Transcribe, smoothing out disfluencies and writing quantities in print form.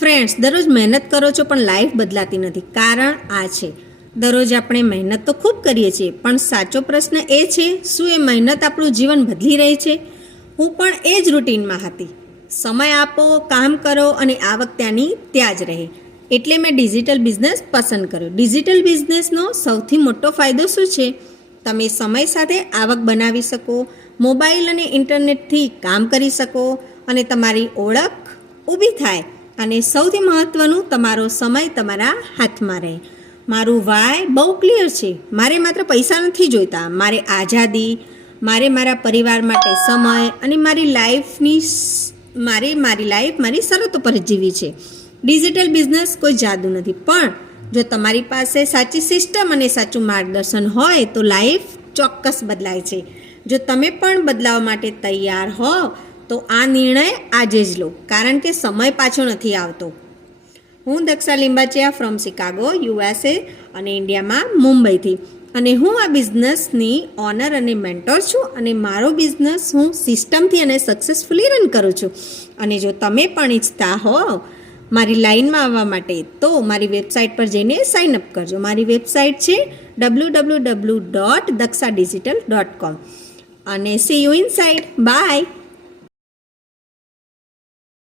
Friends, દરરોજ મહેનત કરો છો પણ લાઈફ બદલાતી નથી. કારણ આ છે, દરરોજ આપણે મહેનત તો ખૂબ કરીએ છીએ, પણ સાચો પ્રશ્ન એ છે, શું એ મહેનત આપણું જીવન બદલી રહી છે? હું પણ એ જ રૂટીનમાં હતી. સમય આપો, કામ કરો અને આવક ત્યાંની ત્યાં જ રહે. એટલે મેં ડિજિટલ બિઝનેસ પસંદ કર્યો. ડિજિટલ બિઝનેસનો સૌથી મોટો ફાયદો શું છે? તમે સમય સાથે આવક બનાવી શકો, મોબાઈલ અને ઇન્ટરનેટથી કામ કરી શકો અને તમારી ઓળખ ઊભી થાય. અને સૌથી મહત્ત્વનું, તમારો સમય તમારા હાથમાં રહે. મારું વાય બહુ ક્લિયર છે. મારે માત્ર પૈસા નથી જોઈતા, મારે આઝાદી, મારે મારા પરિવાર માટે સમય અને મારી લાઈફ મારી શરતો પર જીવી છે. ડિજિટલ બિઝનેસ કોઈ જાદુ નથી, પણ જો તમારી પાસે સાચી સિસ્ટમ અને સાચું માર્ગદર્શન હોય તો લાઈફ ચોક્કસ બદલાય છે. જો તમે પણ બદલાવ માટે તૈયાર હો તો આ નિર્ણય આજે જ લો, કારણ કે સમય પાછો નથી આવતો. હું Daksha Limbachiya from Chicago, USA અને ઇન્ડિયામાં મુંબઈથી. અને હું આ બિઝનેસની ઓનર અને મેન્ટોર છું અને મારો બિઝનેસ હું સિસ્ટમથી અને સક્સેસફુલી રન કરું છું. અને જો તમે પણ ઈચ્છતા હો મારી લાઈનમાં આવવા માટે તો મારી વેબસાઇટ પર જઈને સાઇન અપ કરજો. મારી વેબસાઇટ છે www.daksadigital.com. અને સી યુ ઇનસાઇડ. બાય.